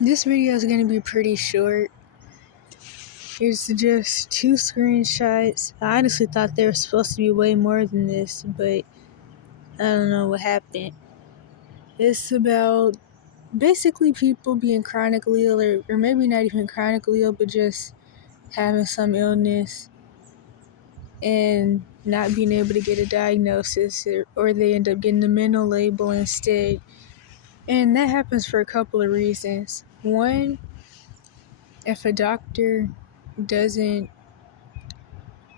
This video is going to be pretty short. It's just 2 screenshots. I honestly thought there was supposed to be way more than this, but I don't know what happened. It's about basically people being chronically ill, or maybe not even chronically ill, but just having some illness and not being able to get a diagnosis, or they end up getting the mental label instead. And that happens for a couple of reasons. One, if a doctor doesn't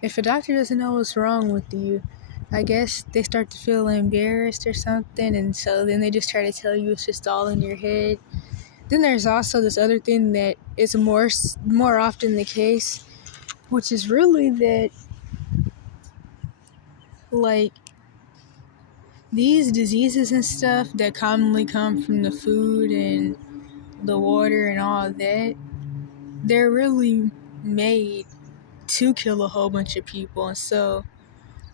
know what's wrong with you, I guess they start to feel embarrassed or something, and so then they just try to tell you it's just all in your head. Then there's also this other thing that is more often the case, which is really that, like, these diseases and stuff that commonly come from the food and the water and all of that, they're really made to kill a whole bunch of people. And so,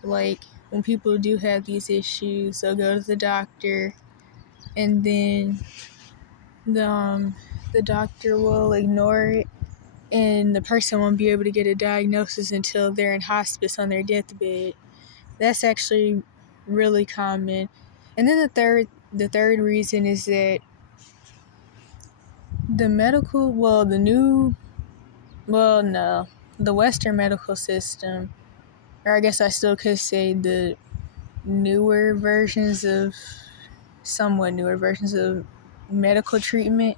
like, when people do have these issues, they'll go to the doctor, and then the doctor will ignore it, and the person won't be able to get a diagnosis until they're in hospice on their deathbed. That's actually really common. And then the third reason is that the Western medical system, or I guess I still could say the somewhat newer versions of medical treatment,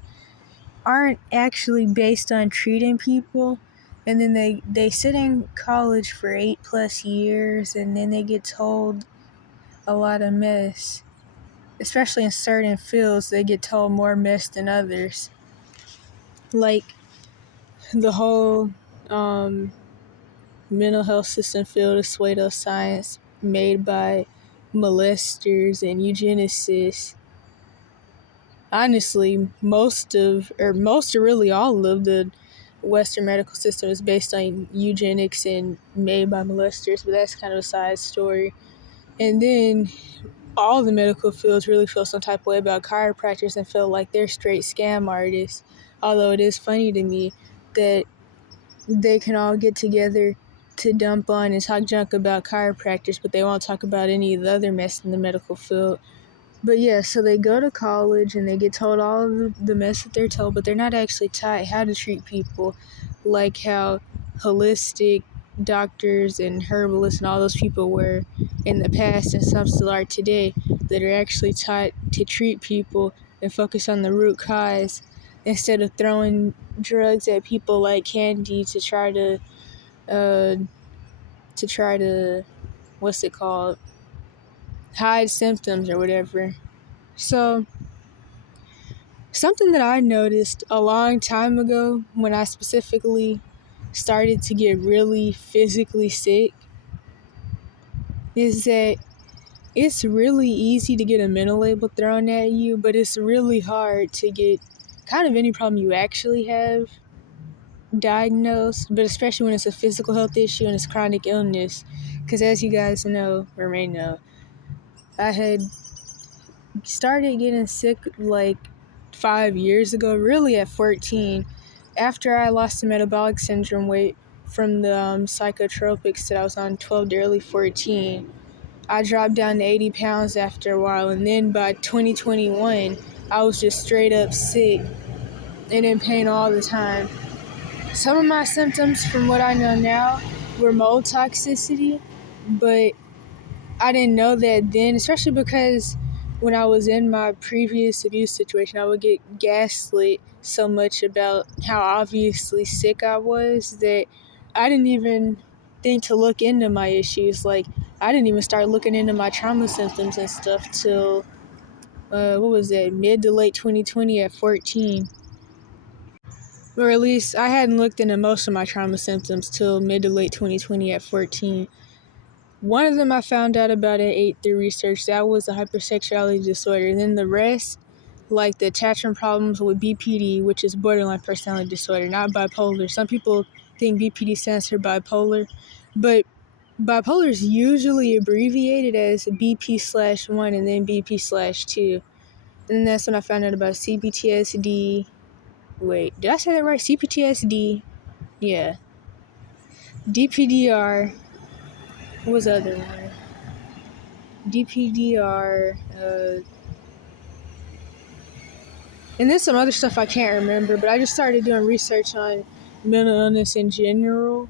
aren't actually based on treating people. And then they sit in college for 8+ years, and then they get told a lot of mess. Especially in certain fields, they get told more mess than others. Like the whole mental health system field of pseudoscience made by molesters and eugenicists. Honestly, most or really all of the Western medical system is based on eugenics and made by molesters, but that's kind of a side story. And then all the medical fields really feel some type of way about chiropractors and feel like they're straight scam artists. Although it is funny to me that they can all get together to dump on and talk junk about chiropractors, but they won't talk about any of the other mess in the medical field. But yeah, so they go to college and they get told all of the mess that they're told, but they're not actually taught how to treat people, like how holistic doctors and herbalists and all those people were in the past, and some still are today, that are actually taught to treat people and focus on the root cause instead of throwing drugs at people like candy to try to what's it called, hide symptoms or whatever. So something that I noticed a long time ago when I specifically started to get really physically sick is that it's really easy to get a mental label thrown at you, but it's really hard to get kind of any problem you actually have diagnosed, but especially when it's a physical health issue and it's chronic illness. Because as you guys know, or may know, I had started getting sick like 5 years ago, really at 14, after I lost the metabolic syndrome weight from the psychotropics that I was on 12 to early 14. I dropped down to 80 pounds after a while, and then by 2021, I was just straight up sick and in pain all the time. Some of my symptoms, from what I know now, were mold toxicity, but I didn't know that then, especially because when I was in my previous abuse situation, I would get gaslit so much about how obviously sick I was that I didn't even think to look into my issues. Like, I didn't even start looking into my trauma symptoms and stuff till, mid to late 2020 at 14. Or at least I hadn't looked into most of my trauma symptoms till mid to late 2020 at 14. One of them I found out about at 8 through research. That was a hypersexuality disorder. And then the rest, like the attachment problems with BPD, which is borderline personality disorder, not bipolar. Some people think BPD stands for bipolar, but bipolar is usually abbreviated as BP/1 and then BP/2. And that's when I found out about CPTSD, Wait, did I say that right? CPTSD. Yeah. DPDR. What was the other one? DPDR. And there's some other stuff I can't remember, but I just started doing research on mental illness in general.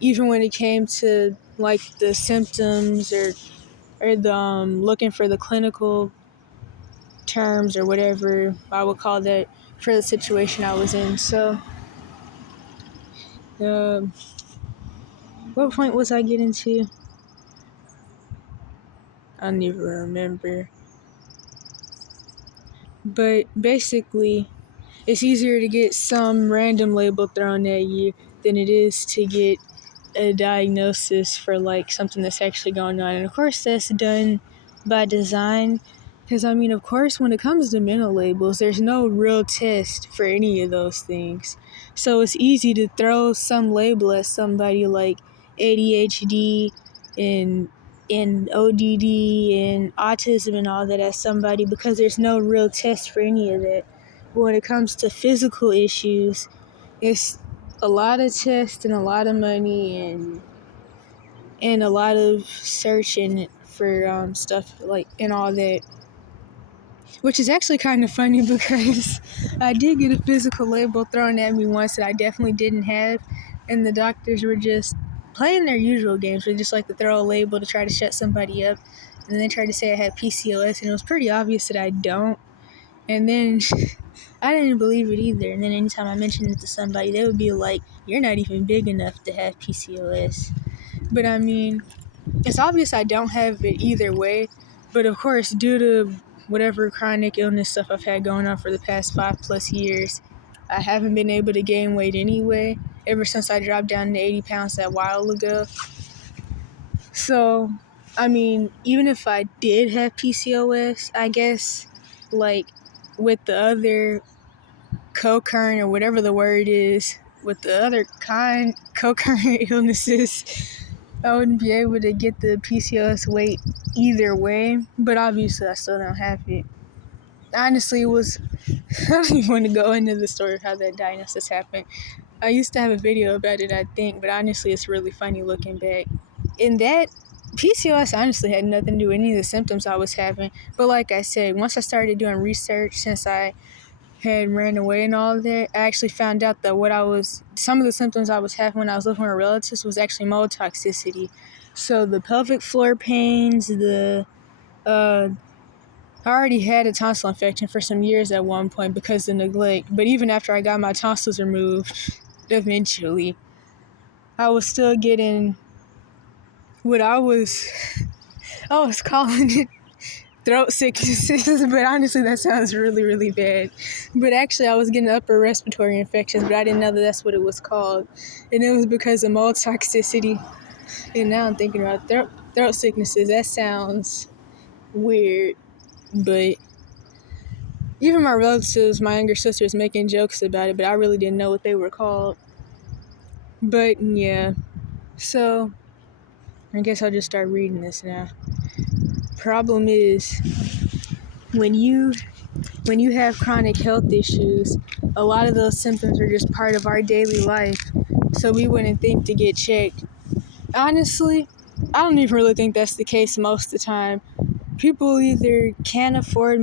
Even when it came to like the symptoms or the looking for the clinical terms or whatever I would call that for the situation I was in. So, what point was I getting to? I don't even remember. But basically, it's easier to get some random label thrown at you than it is to get a diagnosis for like something that's actually going on. And of course that's done by design, because I mean, of course, when it comes to mental labels, there's no real test for any of those things. So it's easy to throw some label at somebody like ADHD and ODD and autism and all that at somebody, because there's no real test for any of that. But when it comes to physical issues, it's a lot of tests and a lot of money and a lot of searching for stuff like and all that, which is actually kind of funny because I did get a physical label thrown at me once that I definitely didn't have, and the doctors were just playing their usual games. They just like to throw a label to try to shut somebody up, and then they tried to say I had PCOS, and it was pretty obvious that I don't. And then I didn't believe it either. And then anytime I mentioned it to somebody, they would be like, "You're not even big enough to have PCOS." But I mean, it's obvious I don't have it either way. But of course, due to whatever chronic illness stuff I've had going on for the past 5+ years, I haven't been able to gain weight anyway, ever since I dropped down to 80 pounds that while ago. So, I mean, even if I did have PCOS, I guess, like, with the other co-current or whatever the word is, with the other co-current illnesses, I wouldn't be able to get the PCOS weight either way, but obviously I still don't have it. Honestly, I don't even want to go into the story of how that diagnosis happened. I used to have a video about it, I think, but honestly it's really funny looking back. In that, PCOS honestly had nothing to do with any of the symptoms I was having, but like I said, once I started doing research, since I had ran away and all of that, I actually found out that some of the symptoms I was having when I was living with relatives was actually mold toxicity. So the pelvic floor pains, I already had a tonsil infection for some years at one point because of neglect, but even after I got my tonsils removed, eventually, I was still getting what I was calling it throat sicknesses, but honestly that sounds really, really bad. But actually I was getting upper respiratory infections, but I didn't know that that's what it was called. And it was because of mold toxicity. And now I'm thinking about throat sicknesses. That sounds weird, but even my relatives, my younger sister, was making jokes about it, but I really didn't know what they were called. But yeah, so I guess I'll just start reading this now. Problem is, when you have chronic health issues, a lot of those symptoms are just part of our daily life, so we wouldn't think to get checked. Honestly, I don't even really think that's the case most of the time. People either can't afford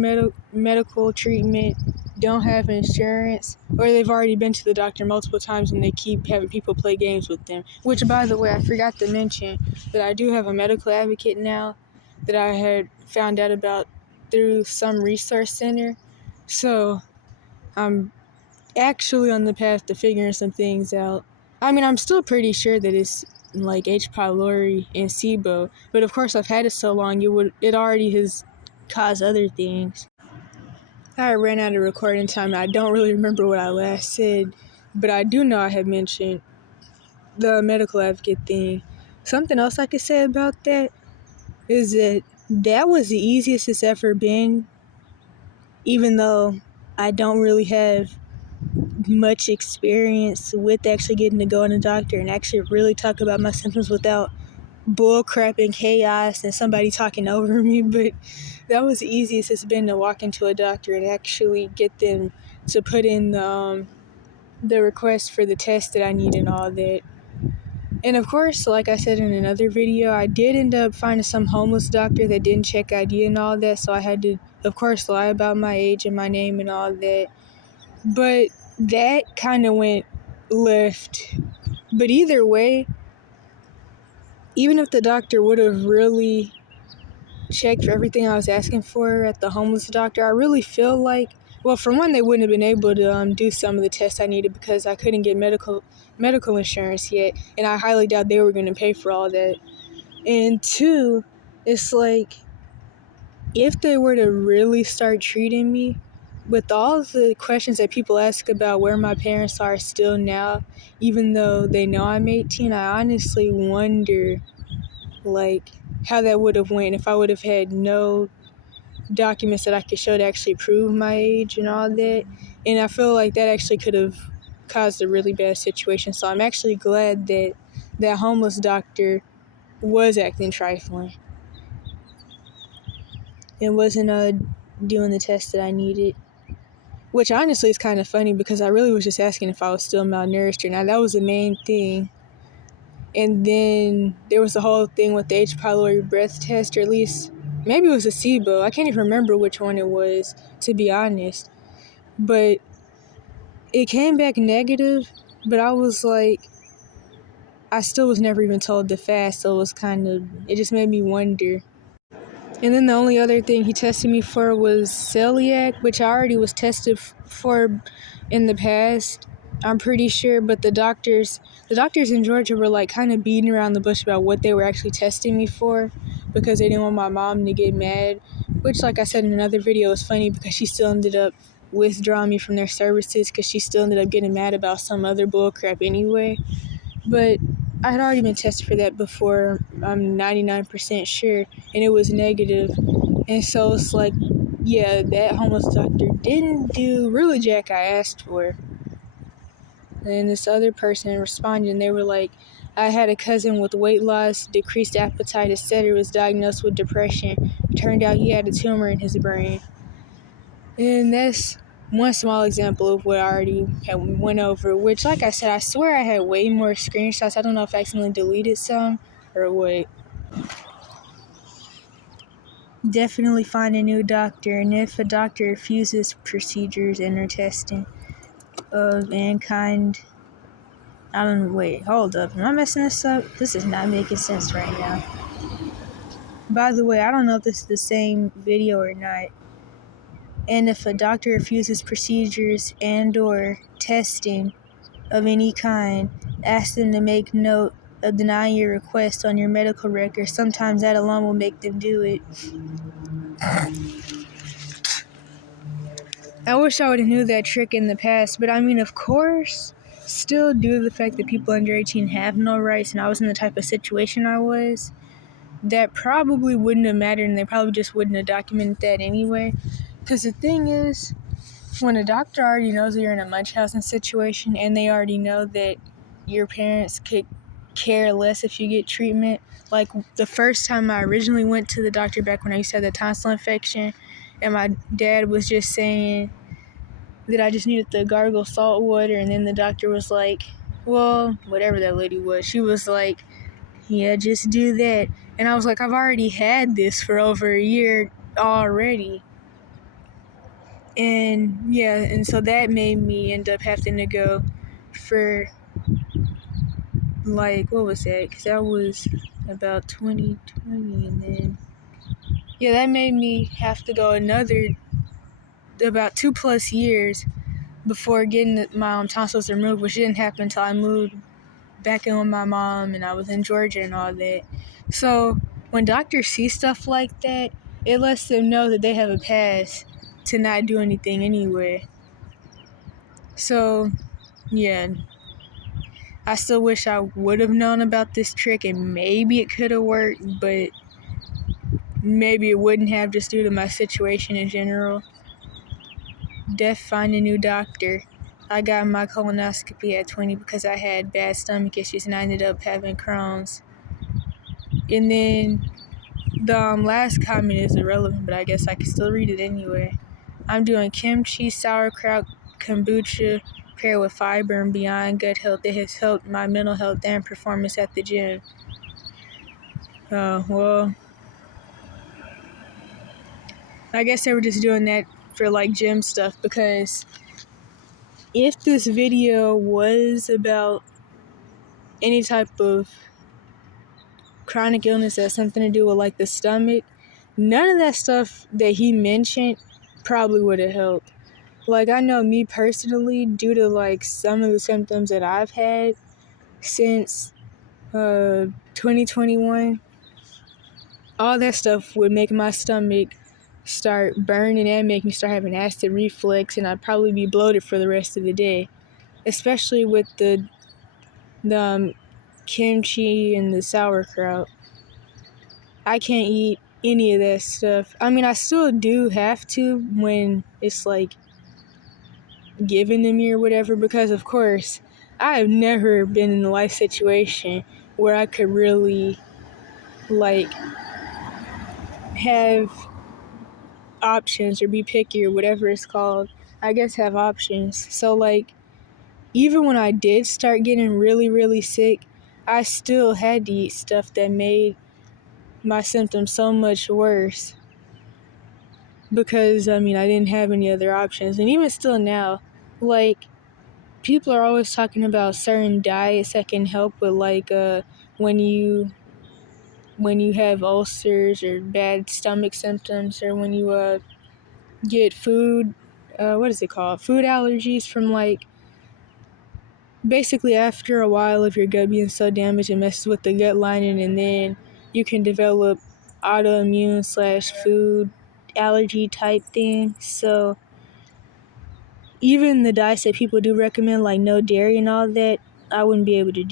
medical treatment, don't have insurance, or they've already been to the doctor multiple times and they keep having people play games with them. Which, by the way, I forgot to mention that I do have a medical advocate now that I had found out about through some resource center. So I'm actually on the path to figuring some things out. I mean, I'm still pretty sure that it's like H. pylori and SIBO, but of course I've had it so long, it already has caused other things. I ran out of recording time and I don't really remember what I last said, but I do know I had mentioned the medical advocate thing. Something else I could say about that is that was the easiest it's ever been, even though I don't really have much experience with actually getting to go in a doctor and actually really talk about my symptoms without bullcrap and chaos and somebody talking over me. But that was the easiest it's been to walk into a doctor and actually get them to put in the request for the test that I need and all that. And of course, like I said in another video, I did end up finding some homeless doctor that didn't check ID and all that, so I had to, of course, lie about my age and my name and all that. But that kind of went left. But either way, even if the doctor would have really checked for everything I was asking for at the homeless doctor, I really feel like, well, for one, they wouldn't have been able to do some of the tests I needed because I couldn't get medical insurance yet, and I highly doubt they were going to pay for all that. And two, it's like, if they were to really start treating me with all the questions that people ask about where my parents are still now, even though they know I'm 18, I honestly wonder, like, how that would have went if I would have had no documents that I could show to actually prove my age and all that. And I feel like that actually could have caused a really bad situation. So I'm actually glad that that homeless doctor was acting trifling and wasn't doing the test that I needed. Which honestly is kind of funny because I really was just asking if I was still malnourished or not. That was the main thing. And then there was the whole thing with the H. pylori breath test, or at least maybe it was a SIBO. I can't even remember which one it was, to be honest. But it came back negative, but I was like, I still was never even told to fast, so it just made me wonder. And then the only other thing he tested me for was celiac, which I already was tested for in the past, I'm pretty sure, but the doctors in Georgia were like kind of beating around the bush about what they were actually testing me for because they didn't want my mom to get mad, which, like I said in another video, is funny because she still ended up withdrawing me from their services because she still ended up getting mad about some other bullcrap anyway. But I had already been tested for that before, I'm 99% sure, and it was negative. And so it's like, yeah, that homeless doctor didn't do really jack I asked for. And this other person responded, and they were like, I had a cousin with weight loss, decreased appetite, etc., was diagnosed with depression. It turned out he had a tumor in his brain. And that's one small example of what I already had went over, which, like I said, I swear I had way more screenshots. I don't know if I accidentally deleted some or what. Definitely find a new doctor, and if a doctor refuses procedures and or testing of any kind, I don't know, wait, hold up. Am I messing this up? This is not making sense right now. By the way, I don't know if this is the same video or not. And if a doctor refuses procedures and or testing of any kind, ask them to make note of denying your request on your medical record. Sometimes that alone will make them do it. I wish I would have knew that trick in the past, but I mean, of course, still due to the fact that people under 18 have no rights, and I was in the type of situation I was, that probably wouldn't have mattered, and they probably just wouldn't have documented that anyway. Because the thing is, when a doctor already knows that you're in a Munchausen situation, and they already know that your parents could care less if you get treatment, like the first time I originally went to the doctor back when I used to have the tonsil infection, and my dad was just saying that I just needed to gargle salt water, and then the doctor was like, well, whatever that lady was, she was like, yeah, just do that. And I was like, I've already had this for over a year already. And yeah, and so that made me end up having to go for, like, what was that? Because that was about 2020, and then, yeah, that made me have to go another, about 2+ years before getting my tonsils removed, which didn't happen until I moved back in with my mom and I was in Georgia and all that. So when doctors see stuff like that, it lets them know that they have a pass to not do anything anyway. So yeah, I still wish I would have known about this trick, and maybe it could have worked, but maybe it wouldn't have, just due to my situation in general. Find a new doctor. I got my colonoscopy at 20 because I had bad stomach issues and I ended up having Crohn's. And then the last comment is irrelevant, but I guess I can still read it anyway. I'm doing kimchi, sauerkraut, kombucha paired with fiber and beyond gut health, it has helped my mental health and performance at the gym. Well, I guess they were just doing that for like gym stuff, because if this video was about any type of chronic illness that has something to do with like the stomach, none of that stuff that he mentioned probably would have helped. Like, I know me personally, due to like some of the symptoms that I've had since 2021, all that stuff would make my stomach start burning and make me start having acid reflux, and I'd probably be bloated for the rest of the day, especially with the kimchi and the sauerkraut. I can't eat any of that stuff. I mean, I still do have to when it's like given to me or whatever, because of course I have never been in a life situation where I could really like have options or be picky or whatever it's called. I guess have options. So like, even when I did start getting really, really sick, I still had to eat stuff that made my symptoms so much worse, because I mean, I didn't have any other options. And even still now, like, people are always talking about certain diets that can help with like when you have ulcers or bad stomach symptoms, or when you get food food allergies from like, basically after a while of your gut being so damaged it messes with the gut lining, and then you can develop autoimmune/food allergy type thing. So even the diets that people do recommend, like no dairy and all that, I wouldn't be able to do.